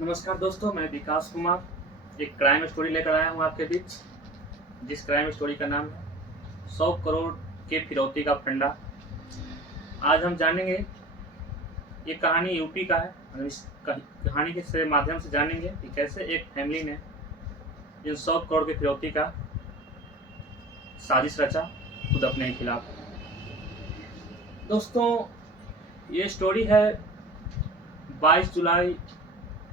नमस्कार दोस्तों, मैं विकास कुमार एक क्राइम स्टोरी लेकर आया हूँ आपके बीच। जिस क्राइम स्टोरी का नाम है 100 करोड़ के फिरौती का फंडा। आज हम जानेंगे, ये कहानी यूपी का है। हम इस कहानी के से माध्यम से जानेंगे कि कैसे एक फैमिली ने इन 100 करोड़ की फिरौती का साजिश रचा खुद अपने ही खिलाफ। दोस्तों, ये स्टोरी है 22 जुलाई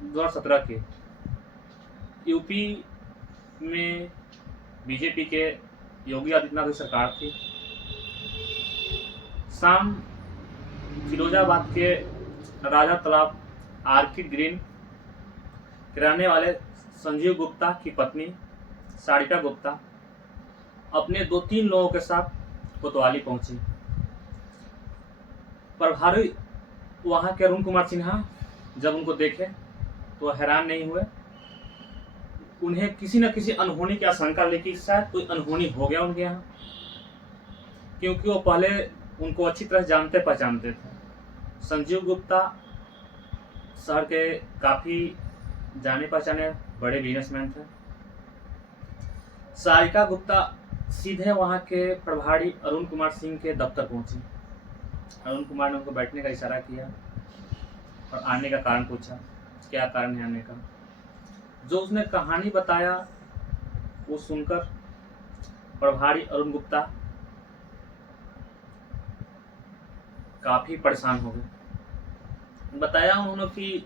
2017 की। यूपी में बीजेपी के योगी आदित्यनाथ की सरकार थी। शाम फिरोजाबाद के राजा तालाब आर्किड ग्रीन के रहने वाले संजीव गुप्ता की पत्नी सारिका गुप्ता अपने 2-3 लोगों के साथ कोतवाली पहुंची। प्रभारी वहां के अरुण कुमार सिन्हा जब उनको देखे तो हैरान नहीं हुए। उन्हें किसी न किसी अनहोनी की आशंका लगी कि शायद कोई अनहोनी हो गया उनके यहाँ, क्योंकि वो पहले उनको अच्छी तरह जानते पहचानते थे। संजीव गुप्ता शहर के काफी जाने पहचाने बड़े बिजनेसमैन थे। सारिका गुप्ता सीधे वहां के प्रभारी अरुण कुमार सिंह के दफ्तर पहुंची। अरुण कुमार ने उनको बैठने का इशारा किया और आने का कारण पूछा, क्या कारण है आने का। जो उसने कहानी बताया वो सुनकर प्रभारी अरुण गुप्ता काफी परेशान हो गए। बताया उन्होंने कि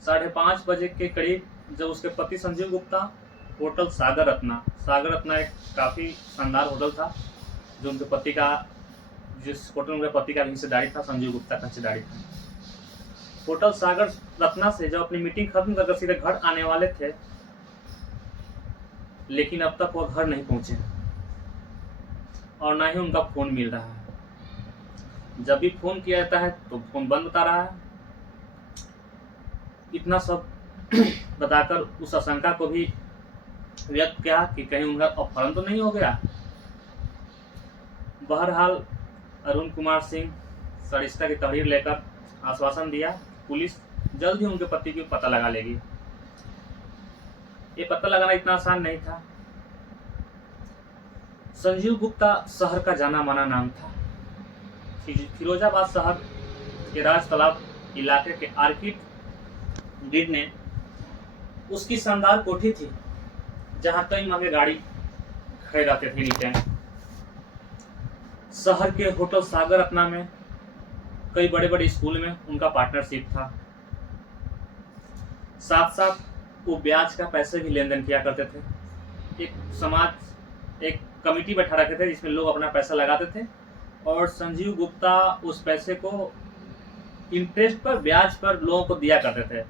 5:30 बजे के करीब जब उसके पति संजीव गुप्ता होटल सागर रत्ना एक काफी शानदार होटल था, जो उनके पति का, जिस होटल में उनके पति का हिस्सेदारी था, संजीव गुप्ता का हिस्सेदारी था। होटल सागर रत्ना से जब अपनी मीटिंग खत्म कर सीधे घर आने वाले थे, लेकिन अब तक वो घर नहीं पहुंचे और ना ही उनका फोन मिल रहा है। जब भी फोन किया जाता है तो फोन बंद बता रहा है। इतना सब बताकर उस आशंका को भी व्यक्त किया कि कहीं उनका अपहरण तो नहीं हो गया। बहरहाल अरुण कुमार सिंह सरिस्ता की तहरीर लेकर आश्वासन दिया, पुलिस जल्द ही उनके पति की पता लगा लेगी। ये पता लगाना इतना आसान नहीं था। संजीव गुप्ता शहर का जाना माना नाम था। फिरोजाबाद शहर के राज तालाब इलाके के आर्किड ग्रीन ने उसकी शानदार कोठी थी, जहां कई महंगे गाड़ी खड़े रहते थे नीचे। शहर के होटल सागर रत्ना में कई बड़े बड़े स्कूल में उनका पार्टनरशिप था। साथ साथ वो ब्याज का पैसे भी लेन देन किया करते थे। एक कमिटी बैठा रखे थे जिसमें लोग अपना पैसा लगाते थे और संजीव गुप्ता उस पैसे को इंटरेस्ट पर, ब्याज पर लोगों को दिया करते थे।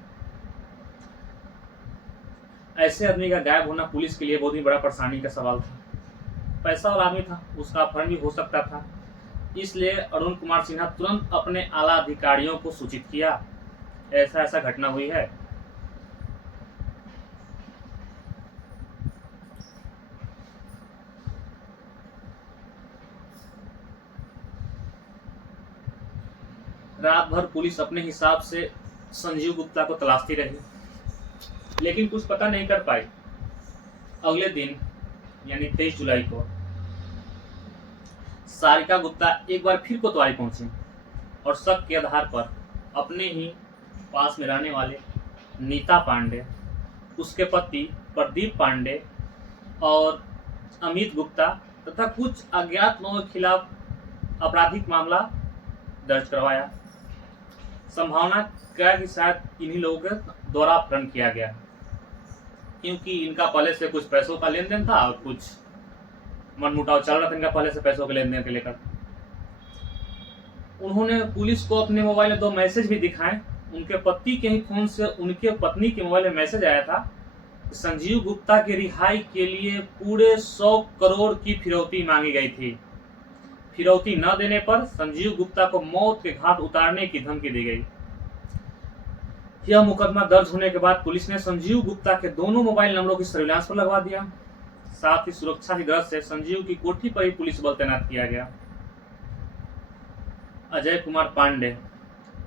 ऐसे आदमी का गायब होना पुलिस के लिए बहुत ही बड़ा परेशानी का सवाल था। पैसा वाला आदमी था, उसका अपहरण भी हो सकता था। इसलिए अरुण कुमार सिन्हा तुरंत अपने आला अधिकारियों को सूचित किया, ऐसा ऐसा घटना हुई है। रात भर पुलिस अपने हिसाब से संजीव गुप्ता को तलाशती रही, लेकिन कुछ पता नहीं कर पाई। अगले दिन यानी 23 जुलाई को सारिका गुप्ता एक बार फिर कोतवाली पहुंची और शक के आधार पर अपने ही पास में रहने वाले नीता पांडे, उसके पति प्रदीप पांडे और अमित गुप्ता तथा कुछ अज्ञात लोगों के खिलाफ आपराधिक मामला दर्ज करवाया। संभावना क्या है कि शायद इन्हीं लोगों के द्वारा अपहरण किया गया, क्योंकि इनका पहले से कुछ पैसों का लेन देन था और कुछ मनमुटाव चल रहा था इनका पहले से पैसों के लेन देन को लेकर। उन्होंने पुलिस को अपने मोबाइल में 2 मैसेज भी दिखाए। उनके पति के ही फोन से उनके पत्नी के मोबाइल में मैसेज आया था, संजीव गुप्ता की रिहाई के लिए पूरे 100 करोड़ की फिरौती मांगी गई थी। फिरौती न देने पर संजीव गुप्ता को मौत के घाट उतारने की धमकी दी गई। यह मुकदमा दर्ज होने के बाद पुलिस ने संजीव गुप्ता के दोनों मोबाइल नंबरों की सर्विलांस पर लगवा दिया। साथ ही सुरक्षा की गरज से संजीव की कोठी पर ही पुलिस बल तैनात किया गया। अजय कुमार पांडे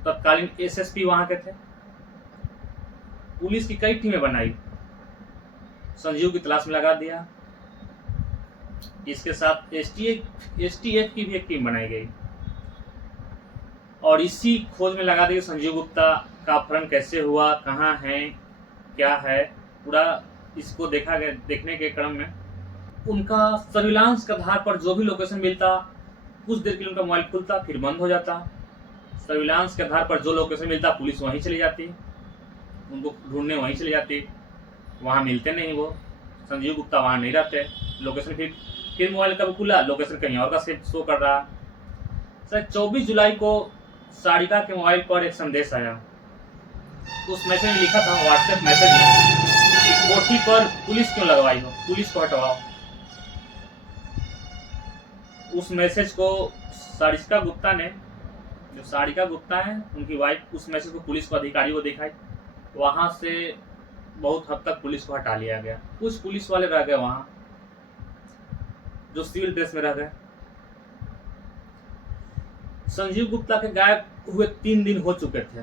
तत्कालीन एसएसपी वहां के थे। पुलिस की कई टीमें बनाई, संजीव की तलाश में लगा दिया। इसके साथ एसटीएफ की भी एक टीम बनाई गई और इसी खोज में लगा दी कि संजीव गुप्ता का अपहरण कैसे हुआ, कहाँ है, क्या है, पूरा इसको देखा गया। देखने के क्रम में उनका सर्विलांस के आधार पर जो भी लोकेशन मिलता, कुछ देर के लिए उनका मोबाइल खुलता फिर बंद हो जाता। सर्विलांस के आधार पर जो लोकेशन मिलता पुलिस वहीं चली जाती, उनको ढूंढने वहीं चली जाती। वहाँ मिलते नहीं वो, संजीव गुप्ता वहाँ नहीं रहते। लोकेशन फिर मोबाइल कब खुला, लोकेशन कहीं और का शो कर रहा। सर 24 जुलाई को सारिका के मोबाइल पर एक संदेश आया। उस मैसेज में लिखा था, व्हाट्सएप मैसेज में, कोठी पर पुलिस क्यों लगवाई हो, पुलिस को हटवाओ। उस मैसेज को सारिका गुप्ता ने, जो सारिका गुप्ता है उनकी वाइफ, उस मैसेज को पुलिस को अधिकारी को दिखाई। वहां से बहुत हद तक पुलिस को हटा लिया गया। कुछ पुलिस वाले रह गए वहां जो सिविल ड्रेस में रह गए। संजीव गुप्ता के गायब हुए 3 दिन हो चुके थे।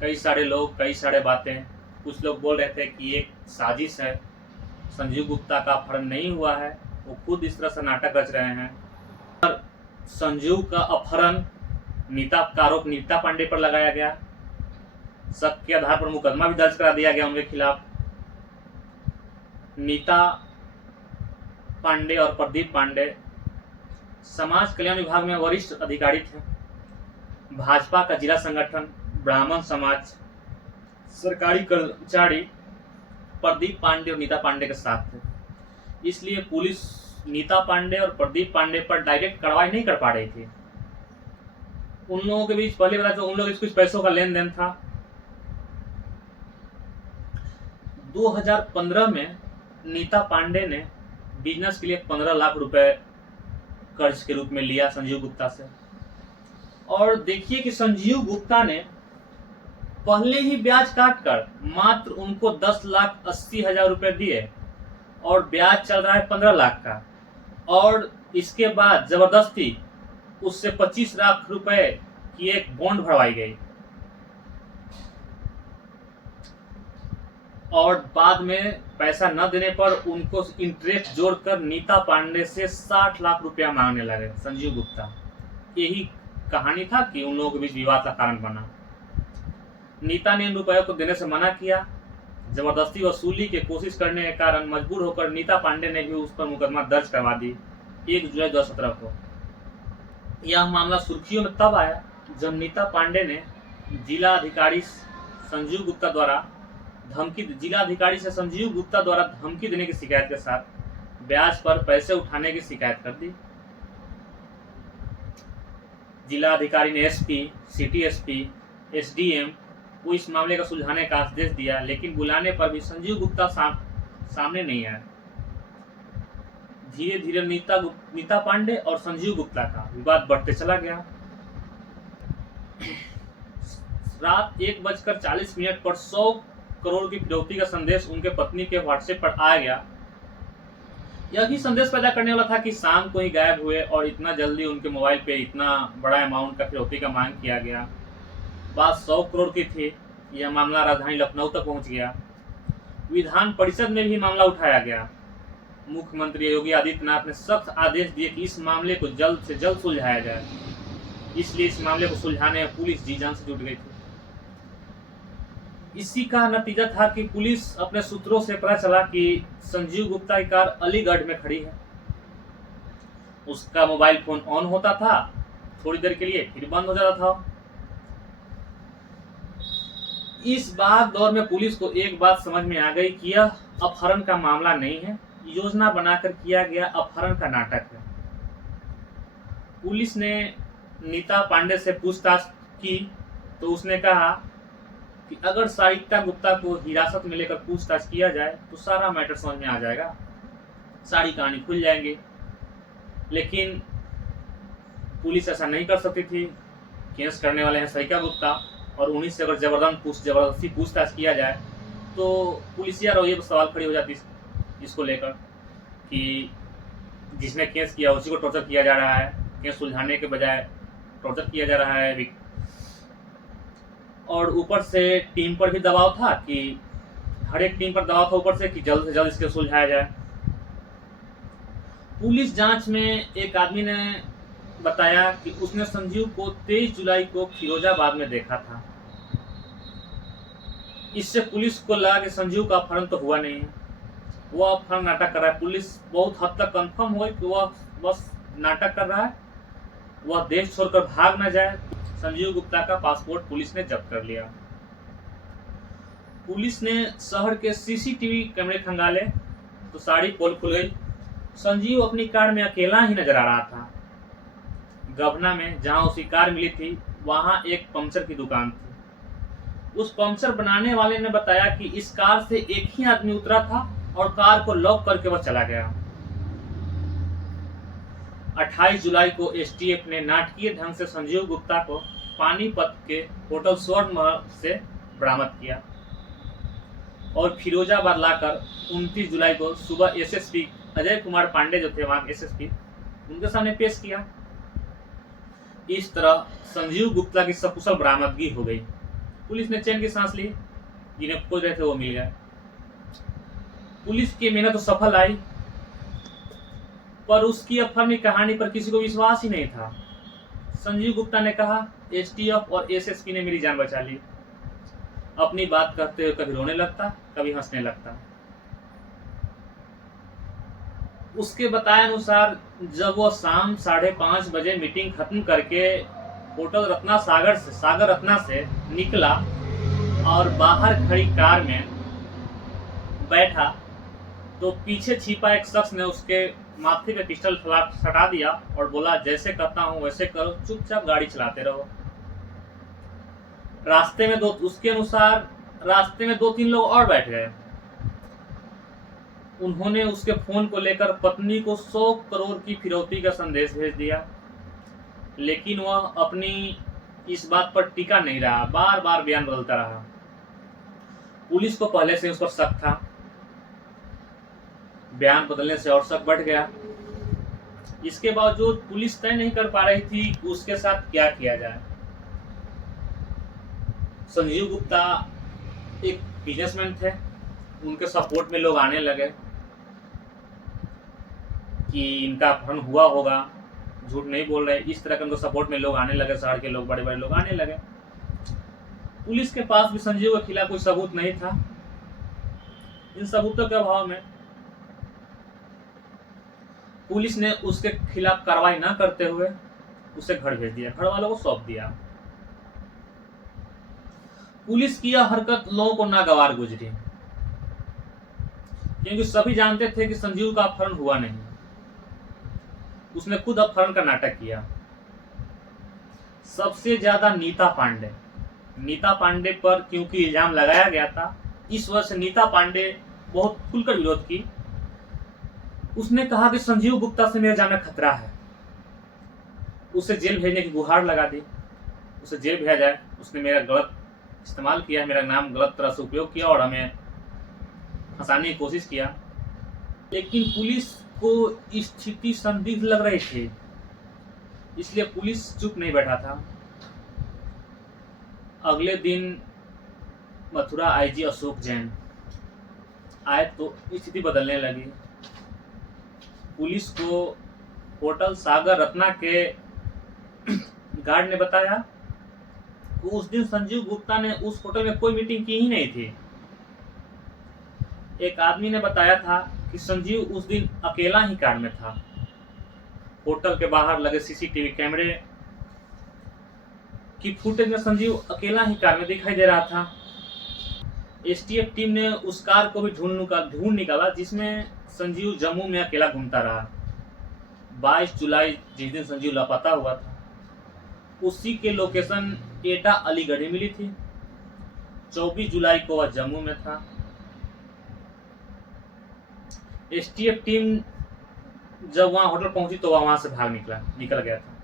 कई सारे लोग, कई सारे बातें, कुछ लोग बोल रहे थे कि एक साजिश है, संजीव गुप्ता का अपहरण नहीं हुआ है, वो खुद इस तरह से नाटक रच रहे हैं। और संजीव का अपहरण नीता का आरोप नीता पांडे पर लगाया गया। शक के आधार पर मुकदमा भी दर्ज करा दिया गया उनके खिलाफ। नीता पांडे और प्रदीप पांडे समाज कल्याण विभाग में वरिष्ठ अधिकारी थे। भाजपा का जिला संगठन, ब्राह्मण समाज, सरकारी कर्मचारी प्रदीप पांडे और नीता पांडे के साथ थे। इसलिए पुलिस नीता पांडे और प्रदीप पांडे पर डायरेक्ट कार्रवाई नहीं कर पा रही थी। उन लोगों के बीच पहले बताया तो उन लोगों के कुछ पैसों का लेन देन था। 2015 में नीता पांडे ने बिजनेस के लिए 15 लाख रुपए कर्ज के रूप में लिया संजीव गुप्ता से। और देखिए कि संजीव गुप्ता ने पहले ही ब्याज काटकर मात्र उनको 10,80,000 रुपए दिए और ब्याज चल रहा है 15 लाख का। और इसके बाद जबरदस्ती उससे 25 लाख रुपए की एक बॉन्ड भरवाई गई और बाद में पैसा न देने पर उनको इंटरेस्ट जोड़कर नीता पांडे से 60 लाख रुपया मांगने लगे संजीव गुप्ता। यही कहानी था कि उन लोगों के बीच विवाद का कारण बना। नीता ने इन रुपयों को देने से मना किया। जबरदस्ती वसूली की कोशिश करने के कारण मजबूर होकर नीता पांडे ने भी उस पर मुकदमा दर्ज करवा दी 1 जुलाई 2017 को। यह मामला सुर्खियों में तब आया जब नीता पांडे ने जिला अधिकारी से संजीव गुप्ता द्वारा धमकी देने की शिकायत के साथ ब्याज पर पैसे उठाने की शिकायत कर दी। जिला अधिकारी ने एसपी, सिटी एसपी, एसडीएम को इस मामले का सुलझाने का आदेश दिया, लेकिन बुलाने पर भी संजीव गुप्ता सामने नहीं आया। धीरे धीरे नीता पांडे और संजीव गुप्ता का विवाद बढ़ते चला गया। रात 1:40 पर 100 करोड़ की फिरौती का संदेश उनके पत्नी के व्हाट्सएप पर आ गया। यही संदेश पैदा करने वाला था कि शाम को ही गायब हुए और इतना जल्दी उनके मोबाइल पे इतना बड़ा अमाउंट का फिरौती का मांग किया गया। बात 100 करोड़ की थी। यह मामला राजधानी लखनऊ तक पहुंच गया। विधान परिषद में भी मामला उठाया गया। मुख्यमंत्री योगी आदित्यनाथ ने सख्त आदेश दिए कि इस मामले को जल्द से जल्द सुलझाया जाए। इसलिए इस मामले को सुलझाने में पुलिस जी जान से जुट गई थी। इसी का नतीजा था कि पुलिस अपने सूत्रों से पता चला कि संजीव गुप्ता की कार अलीगढ़ में खड़ी है। उसका मोबाइल फोन ऑन होता था थोड़ी देर के लिए, फिर बंद हो जाता था। इस बात दौर में पुलिस को एक बात समझ में आ गई कि यह अपहरण का मामला नहीं है, योजना बनाकर किया गया अपहरण का नाटक है। पुलिस ने नीता पांडे से पूछताछ की तो उसने कहा कि अगर सारिका गुप्ता को हिरासत में लेकर पूछताछ किया जाए तो सारा मैटर समझ में आ जाएगा, सारी कहानी खुल जाएंगी। लेकिन पुलिस ऐसा नहीं कर सकती थी। केस करने वाले हैं सारिका गुप्ता और उन्हीं से अगर जबरदस्ती पूछताछ किया जाए तो पुलिसिया रवैये पर सवाल खड़ी हो जाती इसको लेकर कि जिसने केस किया उसी को टॉर्चर किया जा रहा है, केस सुलझाने के बजाय टॉर्चर किया जा रहा है। और ऊपर से टीम पर भी दबाव था कि हर एक टीम पर दबाव था ऊपर से कि जल्द से जल्द इसके सुलझाया जाए। पुलिस जांच में एक आदमी ने बताया कि उसने संजीव को 23 जुलाई को फिरोजाबाद में देखा था। इससे पुलिस को लगा कि संजीव का अपहरण तो हुआ नहीं है, वह अपहरण नाटक कर रहा है। पुलिस बहुत हद तक कंफर्म हो गई कि वह बस नाटक कर रहा है, वह देश छोड़कर भाग न जाए। संजीव गुप्ता का पासपोर्ट पुलिस ने जब्त कर लिया। पुलिस ने शहर के सीसीटीवी कैमरे खंगाले तो सारी पोल खुल गई। संजीव अपनी कार में अकेला ही नजर आ रहा था। गभना में जहां उसकी कार मिली थी वहां एक पंचर की दुकान थी। उस पंचर बनाने वाले ने बताया कि इस कार से एक ही आदमी उतरा था और कार को लॉक करके वह चला गया। 28 जुलाई को एसटीएफ ने नाटकीय ढंग से संजीव गुप्ता को पानीपत के होटल स्वर्ण महल से बरामद किया और फिरोजाबाद लाकर 29 जुलाई को सुबह एसएसपी अजय कुमार पांडे जो थे वहां के एसएसपी, उनके सामने पेश किया। इस तरह संजीव गुप्ता की सकुशल बरामदगी हो गई। पुलिस ने चैन की सांस ली, जिन्हें खोज रहे थे वो मिल गए। पुलिस की मेहनत तो सफल आई, पर उसकी अपहरण की कहानी पर किसी को विश्वास ही नहीं था। संजीव गुप्ता ने कहा, एसटीएफ और एसएसपी ने मेरी जान बचा ली। अपनी बात करते हुए कभी रोने लगता, कभी हंसने लगता। उसके बताए अनुसार जब वह शाम 5:30 बजे मीटिंग खत्म करके होटल रत्ना सागर रत्ना से निकला और बाहर खड़ी कार में बैठा तो पीछे छिपा एक शख्स ने उसके माथे पे पिस्टल सटा दिया और बोला, जैसे कहता हूं वैसे करो, चुपचाप गाड़ी चलाते रहो। उसके अनुसार रास्ते में 2-3 लोग और बैठ गए। उन्होंने उसके फोन को लेकर पत्नी को 100 करोड़ की फिरौती का संदेश भेज दिया, लेकिन वह अपनी इस बात पर टिका नहीं रहा, बार बार बयान बदलता रहा। पुलिस को पहले से उस पर शक था, बयान बदलने से और शक बढ़ गया। इसके बावजूद पुलिस तय नहीं कर पा रही थी कि उसके साथ क्या किया जाए। संजीव गुप्ता एक बिजनेसमैन थे, उनके सपोर्ट में लोग आने लगे कि इनका अपहरण हुआ होगा, झूठ नहीं बोल रहे, इस तरह के उनको सपोर्ट में लोग आने लगे। शहर के लोग, बड़े बड़े लोग आने लगे। पुलिस के पास भी संजीव के खिलाफ कोई सबूत नहीं था। इन सबूतों के अभाव में पुलिस ने उसके खिलाफ कार्रवाई न करते हुए उसे घर भेज दिया, घर वालों को सौंप दिया। पुलिस की यह हरकत लोगों को नागवार गुजरी, क्योंकि सभी जानते थे कि संजीव का अपहरण हुआ नहीं, उसने खुद अपहरण का नाटक किया। सबसे ज्यादा नीता पांडे पर क्योंकि इल्जाम लगाया गया था, इस वजह से नीता पांडे बहुत खुलकर विरोध की। उसने कहा कि संजीव गुप्ता से मेरे जान में खतरा है, उसे जेल भेजने की गुहार लगा दी, उसे जेल भेजा जाए। उसने मेरा गलत इस्तेमाल किया, मेरा नाम गलत तरह से उपयोग किया और हमें फंसाने की कोशिश किया। लेकिन पुलिस को स्थिति संदिग्ध लग रही थी, इसलिए पुलिस चुप नहीं बैठा था। अगले दिन मथुरा आईजी अशोक जैन आए तो स्थिति बदलने लगी। पुलिस को होटल सागर रत्ना के गार्ड ने बताया कि उस दिन संजीव गुप्ता ने उस होटल में कोई मीटिंग की ही नहीं थी। एक आदमी ने बताया था कि संजीव उस दिन अकेला ही कार में था। होटल के बाहर लगे सीसीटीवी कैमरे की फुटेज में संजीव अकेला ही कार में दिखाई दे रहा था। एसटीएफ टीम ने उस कार को भी ढूंढ निकाला जिसमें संजीव जम्मू में अकेला घूमता रहा। 22 जुलाई जिस दिन संजीव लापता हुआ था, उसी के लोकेशन एटा अलीगढ़ी मिली थी। 24 जुलाई को वह जम्मू में था। एसटीएफ टीम जब वहां होटल पहुंची तो वह वहां से निकल गया था।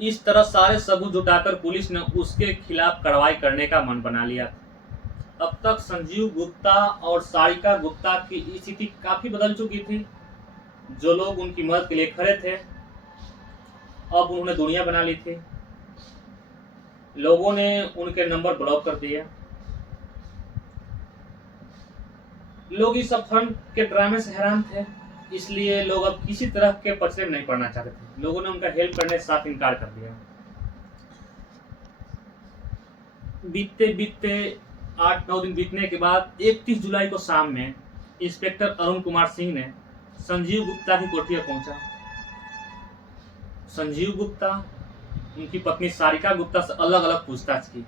इस तरह सारे सबूत जुटाकर पुलिस ने उसके खिलाफ कार्रवाई करने का मन बना लिया था। अब तक संजीव गुप्ता और सारिका गुप्ता की स्थिति काफी बदल चुकी थी। जो लोग उनकी मदद के लिए खड़े थे, अब उन्होंने दुनिया बना ली थी। लोगों ने उनके नंबर ब्लॉक कर दिया। लोग इस अपहरण के ड्रामे से हैरान थे, इसलिए लोग अब किसी तरह के पचड़े में नहीं पड़ना चाहते थे। लोगों ने उनका हेल्प करने से साफ इनकार कर दिया। बीतते बीतते 8-9 दिन बीतने के बाद 31 जुलाई को शाम में इंस्पेक्टर अरुण कुमार सिंह ने संजीव गुप्ता की कोठी पर पहुंचा। संजीव गुप्ता, उनकी पत्नी सारिका गुप्ता से अलग अलग पूछताछ की।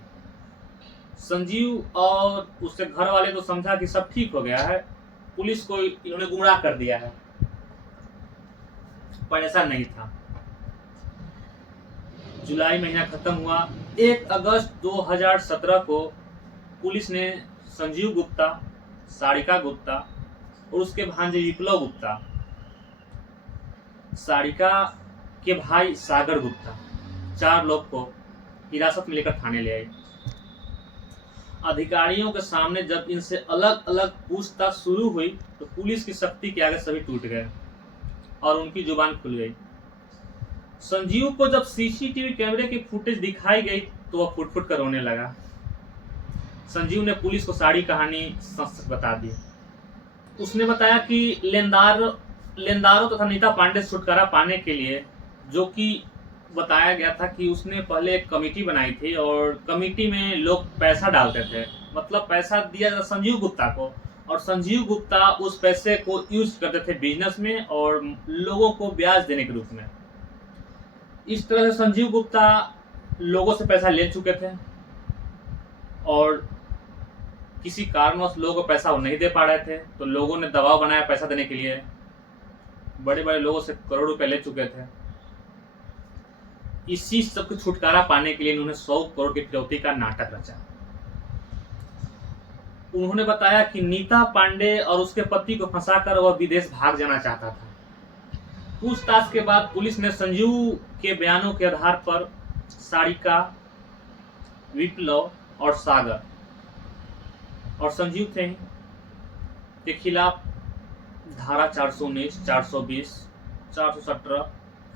संजीव और उसके घर वाले तो समझा कि सब ठीक हो गया है, पुलिस को इन्होंने गुमराह कर दिया है, पर ऐसा नहीं था। जुलाई महीना खत्म हुआ। 1 अगस्त 2017 को पुलिस ने संजीव गुप्ता, सारिका गुप्ता और उसके भांजे विप्लव गुप्ता, सारिका के भाई सागर गुप्ता, 4 लोग को हिरासत में लेकर थाने ले आए। अधिकारियों के सामने जब इनसे अलग अलग पूछताछ शुरू हुई तो पुलिस की शक्ति के आगे सभी टूट गए और उनकी जुबान खुल गई। संजीव को जब सीसीटीवी कैमरे की फुटेज दिखाई गई तो वह फुट फुट कर रोने लगा। संजीव ने पुलिस को सारी कहानी सच बता दी। उसने बताया कि लेनदारों तथा नीता पांडे से छुटकारा पाने के लिए, जो कि बताया गया था कि उसने पहले एक कमेटी बनाई थी और कमेटी में लोग पैसा डालते थे, मतलब पैसा दिया जाता संजीव गुप्ता को, और संजीव गुप्ता उस पैसे को यूज करते थे बिजनेस में और लोगों को ब्याज देने के रूप में। इस तरह से संजीव गुप्ता लोगों से पैसा ले चुके थे और किसी कारणवश लोगों को पैसा वो नहीं दे पा रहे थे, तो लोगों ने दबाव बनाया पैसा देने के लिए। बड़े बड़े लोगों से करोड़ रुपए ले चुके थे। इसी सब को छुटकारा पाने के लिए इन्होंने 100 करोड़ की फिरौती का नाटक रचा। उन्होंने बताया कि नीता पांडे और उसके पति को फंसाकर वह विदेश भाग जाना चाहता था। पूछताछ के बाद पुलिस ने संजीव के बयानों के आधार पर सारिका, विप्लव और सागर और संजीव थे के खिलाफ धारा 419, 420, 417,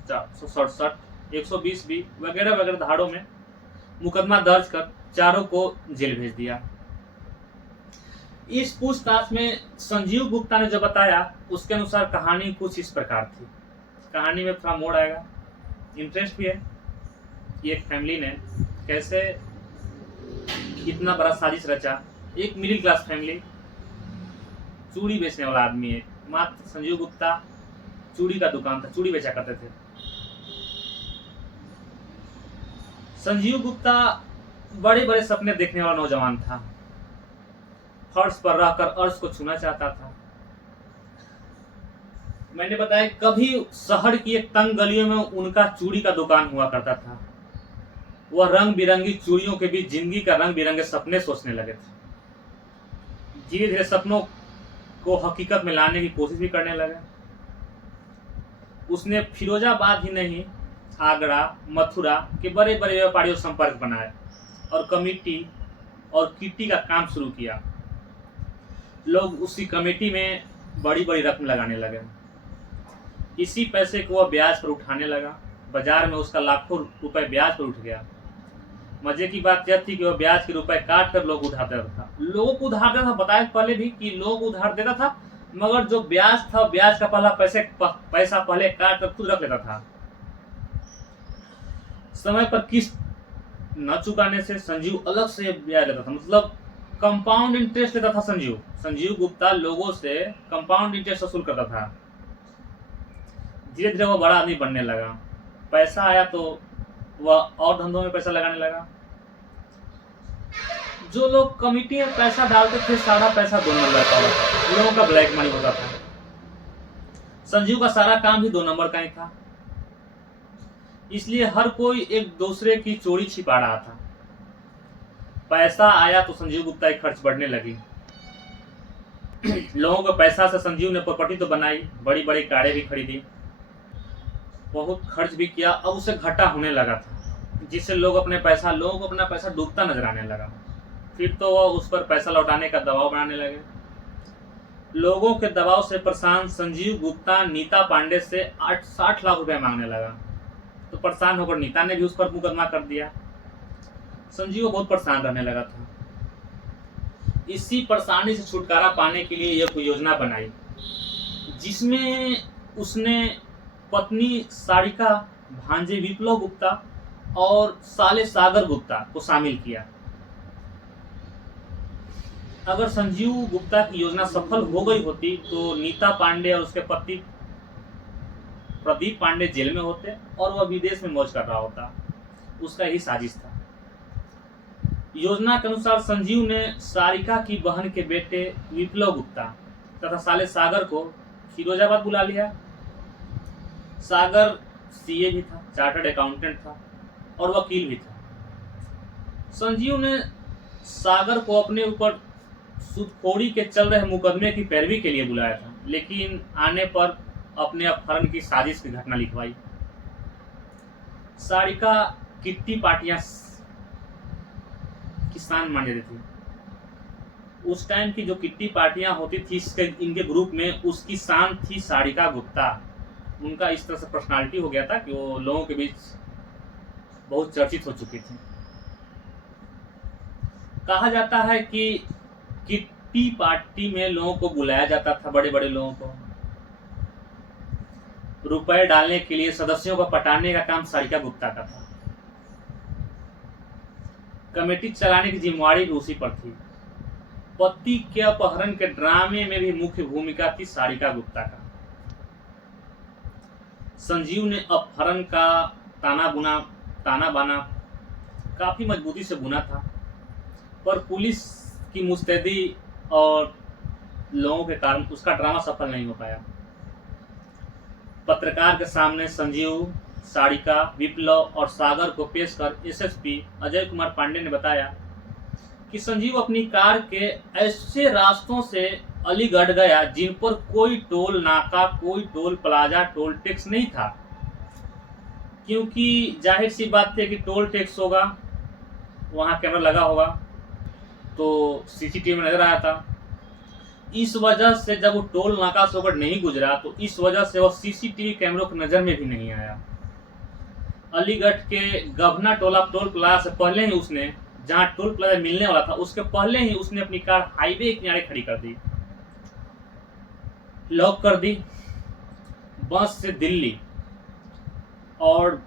467, 120 बी वगैरह वगैरह धारों में मुकदमा दर्ज कर चारों को जेल भेज दिया। इस पूछताछ में संजीव गुप्ता ने जो बताया उसके अनुसार कहानी कुछ इस प्रकार थी। कहानी में थोड़ा मोड़ आएगा, इंटरेस्ट भी है कि एक फैमिली ने कैसे इतना बड़ा साजिश रचा। एक मिडिल क्लास फैमिली, चूड़ी बेचने वाला आदमी है, मात्र संजीव गुप्ता चूड़ी का दुकान था, चूड़ी बेचा करते थे। संजीव गुप्ता बड़े बड़े सपने देखने वाला नौजवान था, फर्श पर रहकर अर्श को छूना चाहता था। मैंने बताया कभी शहर की एक तंग गलियों में उनका चूड़ी का दुकान हुआ करता था। वह रंग बिरंगी चूड़ियों के बीच जिंदगी का रंग बिरंगे सपने सोचने लगे थे। धीरे धीरे सपनों को हकीकत में लाने की कोशिश भी करने लगे। उसने फिरोजाबाद ही नहीं, आगरा, मथुरा के बड़े बड़े व्यापारियों से संपर्क बनाए और कमेटी और किट्टी का काम शुरू किया। लोग उसी कमेटी में बड़ी बड़ी रकम लगाने लगे। इसी पैसे को वह ब्याज पर उठाने लगा। बाजार में उसका लाखों रुपए ब्याज पर उठ गया। मजे की बात यह थी कि वह ब्याज के रुपए काट कर लोग उधार देता था। लोगों को उधार देता था, बताया पहले भी कि लोग उधार देता था, मगर जो ब्याज था ब्याज का पहला पैसा पहले काट कर खुद रख लेता था। समय पर किस्त न चुकाने से संजीव अलग से ब्याज लेता था, मतलब कंपाउंड इंटरेस्ट लेता था। संजीव गुप्ता लोगों से कंपाउंड इंटरेस्ट वसूल करता था। धीरे धीरे वह बड़ा आदमी बनने लगा। पैसा आया तो वह और धंधों में पैसा लगाने लगा। जो लोग कमेटी में पैसा डालते थे सारा पैसा 2 नंबर का होता था, लोगों का ब्लैक मनी होता था। संजीव का सारा काम भी 2 नंबर का ही था, इसलिए हर कोई एक दूसरे की चोरी छिपा रहा था। पैसा आया तो संजीव गुप्ता की खर्च बढ़ने लगी। लोगों को पैसा से संजीव ने प्रॉपर्टी तो बनाई, बड़ी बड़ी कारें भी खरीदी, बहुत खर्च भी किया। अब उसे घाटा होने लगा था, जिससे लोगों को अपना पैसा डूबता नजर आने लगा। फिर तो वह उस पर पैसा लौटाने का दबाव बनाने लगे। लोगों के दबाव से परेशान संजीव गुप्ता नीता पांडे से 60 लाख रुपए मांगने लगा। तो परेशान होकर नीता ने भी उस पर मुकदमा कर दिया। संजीव को बहुत परेशान रहने लगा था। इसी परेशानी से छुटकारा पाने के लिए यह कोई योजना बनाई, जिसमें उसने पत्नी सारिका, भांजे विप्लव गुप्ता और साले सागर गुप्ता को शामिल किया। अगर संजीव गुप्ता की योजना सफल हो गई होती तो नीता पांडे और उसके पति प्रदीप पांडे जेल में होते और वह विदेश में मौज कर रहा होता। उसका यही साजिश था। योजना के अनुसार संजीव ने सारिका की बहन के बेटे विप्लव गुप्ता तथा साले सागर को फिरोजाबाद बुला लिया। सागर सीए भी था, चार्टर्ड अकाउंटेंट था और वकील भी था। संजीव ने सागर को अपने ऊपर सूदखोरी के चल रहे मुकदमे की पैरवी के लिए बुलाया था, लेकिन आने पर अपने अपहरण की साजिश की घटना लिखवाई। सारिका किट्टी पार्टियां की शान मान जाती थी। उस टाइम की जो किट्टी पार्टियां होती थी इनके ग्रुप में, उसकी शान थी सारिका गुप्ता। उनका इस तरह से पर्सनालिटी हो गया था कि वो लोगों के बीच बहुत चर्चित हो चुकी थी। कहा जाता है कि किट्टी पार्टी में लोगों को बुलाया जाता था, बड़े बड़े लोगों को रुपए डालने के लिए सदस्यों को पटाने का काम सारिका गुप्ता का था। कमेटी चलाने की जिम्मेवारी भी उसी पर थी। पति के अपहरण के ड्रामे में भी मुख्य भूमिका थी सारिका गुप्ता का। संजीव ने अपहरण का ताना बाना काफी मजबूती से बुना था, पर पुलिस की मुस्तैदी और लोगों के कारण उसका ड्रामा सफल नहीं हो पाया। पत्रकार के सामने संजीव, सारिका, विप्लव और सागर को पेश कर एसएसपी अजय कुमार पांडे ने बताया कि संजीव अपनी कार के ऐसे रास्तों से अलीगढ़ गया जिन पर कोई टोल नाका, कोई टोल प्लाजा, टोल टैक्स नहीं था, क्योंकि जाहिर सी बात है कि टोल टैक्स होगा, वहां कैमरा लगा होगा तो सीसीटीवी में नजर आया था। इस वजह से जब वो टोल नाका से होकर नहीं गुजरा तो इस वजह से वो सीसीटीवी कैमरों की नजर में भी नहीं आया। अलीगढ़ के गभना टोल प्लाजा से पहले ही उसने, जहां टोल प्लाजा मिलने वाला था उसके पहले ही उसने अपनी कार हाईवे के किनारे खड़ी कर दी, लॉक कर दी। बस से दिल्ली और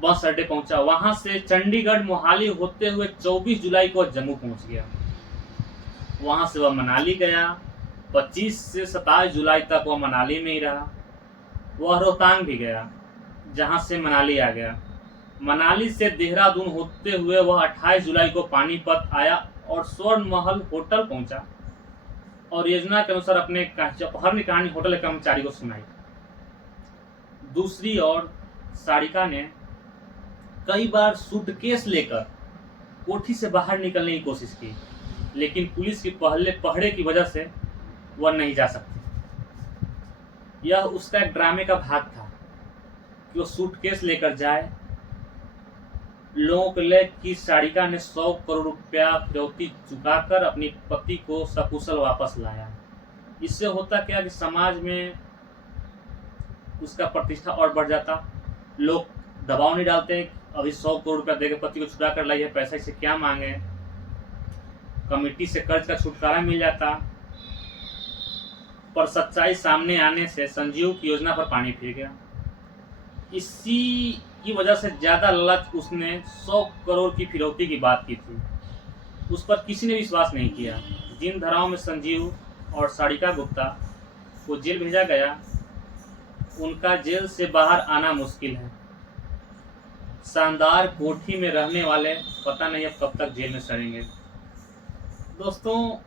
बस अड्डे पहुंचा। वहां से चंडीगढ़ मोहाली होते हुए 24 जुलाई को जम्मू पहुंच गया। वहां से वह मनाली गया। 25 से 27 जुलाई तक वह मनाली में ही रहा। वह रोहतांग भी गया, जहां से मनाली आ गया। मनाली से देहरादून होते हुए वह 28 जुलाई को पानीपत आया और स्वर्ण महल होटल पहुंचा और योजना के अनुसार अपने अपहरण की कहानी होटल के कर्मचारी को सुनाई। दूसरी ओर सारिका ने कई बार सूटकेस लेकर कोठी से बाहर निकलने की कोशिश की, लेकिन पुलिस की पहरे की वजह से वह नहीं जा सकती। यह उसका एक ड्रामे का भाग था कि वो सूटकेस लेकर जाए। लोगों को ले कि सारिका ने 100 करोड़ रुपया फिरौती चुकाकर अपनी पति को सकुशल वापस लाया। इससे होता क्या कि समाज में उसका प्रतिष्ठा और बढ़ जाता। लोग दबाव नहीं डालते, अभी 100 करोड़ रुपया देकर पति को छुड़ा कर लाई है, पैसा इसे क्या मांगे। कमेटी से कर्ज का छुटकारा मिल जाता। पर सच्चाई सामने आने से संजीव की योजना पर पानी फिर गया। इसी की वजह से ज्यादा लालच उसने 100 करोड़ की फिरौती की बात की थी। उस पर किसी ने विश्वास नहीं किया। जिन धाराओं में संजीव और सारिका गुप्ता को जेल भेजा गया, उनका जेल से बाहर आना मुश्किल है। शानदार कोठी में रहने वाले पता नहीं अब कब तक जेल में सड़ेंगे। दोस्तों,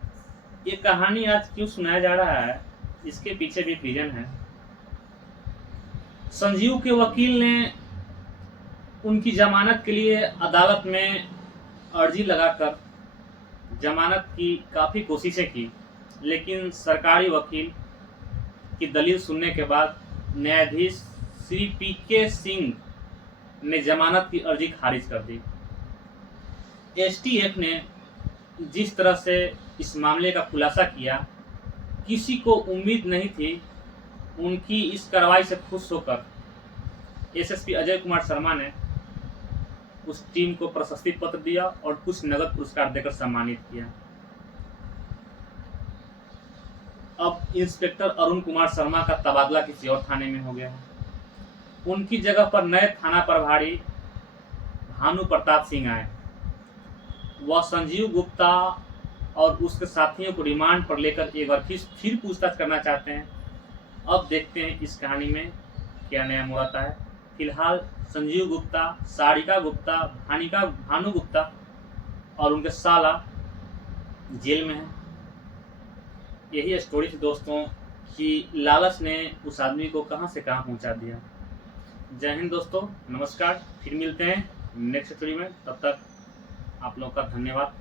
ये कहानी आज क्यों सुनाया जा रहा है, इसके पीछे भी एक रीजन है। संजीव के वकील ने उनकी जमानत के लिए अदालत में अर्जी लगाकर जमानत की काफ़ी कोशिशें की, लेकिन सरकारी वकील की दलील सुनने के बाद न्यायाधीश श्री पीके सिंह ने जमानत की अर्जी खारिज कर दी। एसटीएफ ने जिस तरह से इस मामले का खुलासा किया, किसी को उम्मीद नहीं थी। उनकी इस कार्रवाई से खुश होकर एसएसपी अजय कुमार शर्मा ने उस टीम को प्रशस्ति पत्र दिया और कुछ नगद पुरस्कार देकर सम्मानित किया। अब इंस्पेक्टर अरुण कुमार शर्मा का तबादला किसी और थाने में हो गया है। उनकी जगह पर नए थाना प्रभारी भानु प्रताप सिंह आए। वह संजीव गुप्ता और उसके साथियों को रिमांड पर लेकर एक बार फिर पूछताछ करना चाहते हैं। अब देखते हैं इस कहानी में क्या नया मोड़ आता है। फिलहाल संजीव गुप्ता, सारिका गुप्ता, भानु गुप्ता और उनके साला जेल में है। यही स्टोरी थी दोस्तों कि लालच ने उस आदमी को कहां से कहां पहुंचा दिया। जय हिंद दोस्तों, नमस्कार। फिर मिलते हैं नेक्स्ट स्टोरी में। तब तक आप लोगों का धन्यवाद।